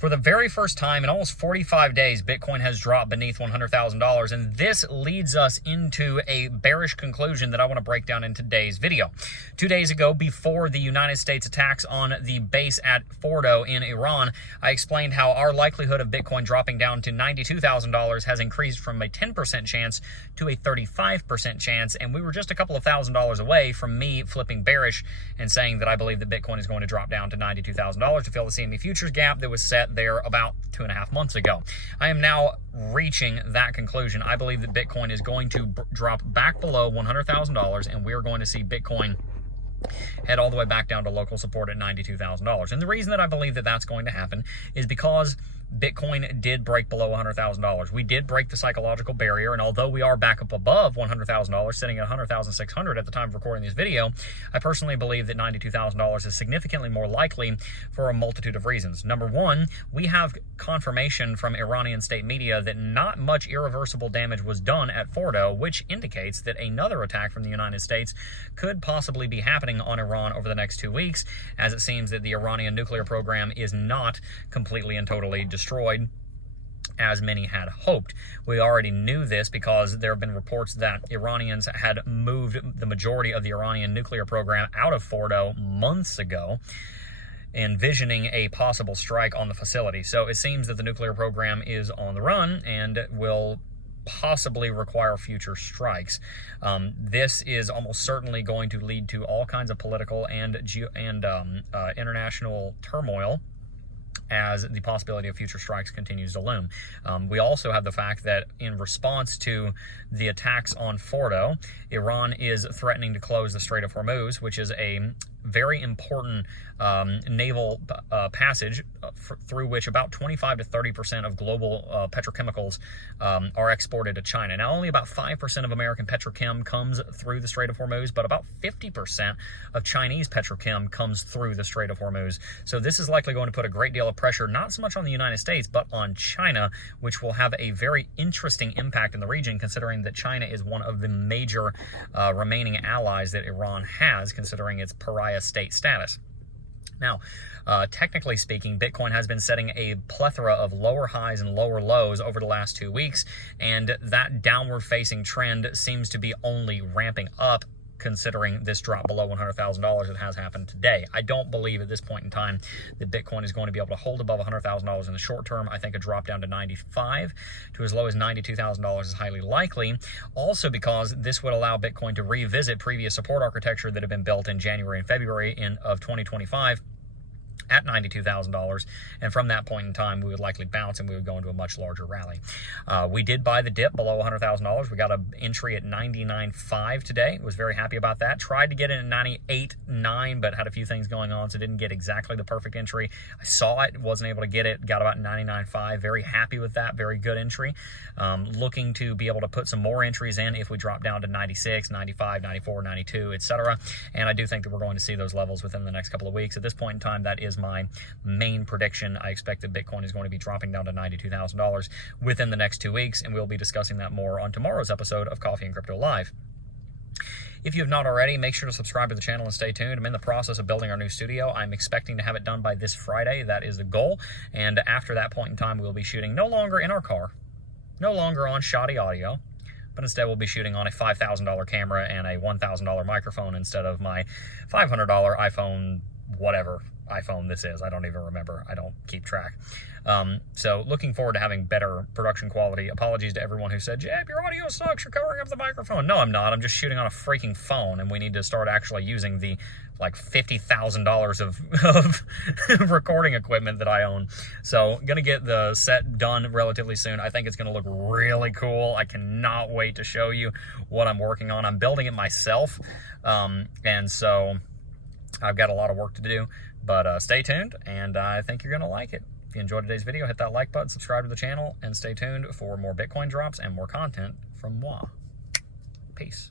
For the very first time in almost 45 days, Bitcoin has dropped beneath $100,000, and this leads us into a bearish conclusion that I want to break down in today's video. 2 days ago, before the United States attacks on the base at Fordo in Iran, I explained how our likelihood of Bitcoin dropping down to $92,000 has increased from a 10% chance to a 35% chance, and we were just a couple of $1,000s away from me flipping bearish and saying that I believe that Bitcoin is going to drop down to $92,000 to fill the CME futures gap that was set there about 2.5 months ago. I am now reaching that conclusion. I believe that Bitcoin is going to drop back below $100,000, and we are going to see Bitcoin head all the way back down to local support at $92,000. And the reason that I believe that that's going to happen is because Bitcoin did break below $100,000. We did break the psychological barrier, and although we are back up above $100,000, sitting at $100,600 at the time of recording this video, I personally believe that $92,000 is significantly more likely for a multitude of reasons. Number one, we have confirmation from Iranian state media that not much irreversible damage was done at Fordo, which indicates that another attack from the United States could possibly be happening on Iran over the next 2 weeks, as it seems that the Iranian nuclear program is not completely and totally destroyed as many had hoped. We already knew this because there have been reports that Iranians had moved the majority of the Iranian nuclear program out of Fordo months ago, envisioning a possible strike on the facility. So it seems that the nuclear program is on the run and will possibly require future strikes. This is almost certainly going to lead to all kinds of political and international turmoil as the possibility of future strikes continues to loom. We also have the fact that in response to the attacks on Fordo, Iran is threatening to close the Strait of Hormuz, which is a very important naval passage through which about 25 to 30% of global petrochemicals are exported to China. Now, only about 5% of American petrochem comes through the Strait of Hormuz, but about 50% of Chinese petrochem comes through the Strait of Hormuz. So this is likely going to put a great deal of pressure, not so much on the United States, but on China, which will have a very interesting impact in the region, considering that China is one of the major remaining allies that Iran has, considering its pariah state status. Now, technically speaking, Bitcoin has been setting a plethora of lower highs and lower lows over the last 2 weeks, and that downward-facing trend seems to be only ramping up, considering this drop below $100,000 that has happened today. I don't believe at this point in time that Bitcoin is going to be able to hold above $100,000 in the short term. I think a drop down to $95,000 to as low as $92,000 is highly likely. Also because this would allow Bitcoin to revisit previous support architecture that had been built in January and February of 2025 at $92,000, and from that point in time, we would likely bounce and we would go into a much larger rally. We did buy the dip below $100,000. We got an entry at $99.5 today. Was very happy about that. Tried to get in at $98.9, but had a few things going on, so didn't get exactly the perfect entry. I saw it, wasn't able to get it, got about $99.5. Very happy with that, very good entry. Looking to be able to put some more entries in if we drop down to 96, 95, 94, 92, etc. And I do think that we're going to see those levels within the next couple of weeks. At this point in time, that is my main prediction. I expect that Bitcoin is going to be dropping down to $92,000 within the next 2 weeks, and we'll be discussing that more on tomorrow's episode of Coffee and Crypto Live. If you have not already, make sure to subscribe to the channel and stay tuned. I'm in the process of building our new studio. I'm expecting to have it done by this Friday. That is the goal. And after that point in time, we'll be shooting no longer in our car, no longer on shoddy audio, but instead we'll be shooting on a $5,000 camera and a $1,000 microphone instead of my $500 iPhone, whatever iPhone this is. I don't even remember. I don't keep track. So looking forward to having better production quality. Apologies to everyone who said, Jeb, your audio sucks, you're covering up the microphone. No, I'm not. I'm just shooting on a freaking phone, and we need to start actually using the like $50,000 of recording equipment that I own. So gonna get the set done relatively soon. I think it's gonna look really cool. I cannot wait to show you what I'm working on. I'm building it myself, and so I've got a lot of work to do, but stay tuned, and I think you're going to like it. If you enjoyed today's video, hit that like button, subscribe to the channel, and stay tuned for more Bitcoin drops and more content from moi. Peace.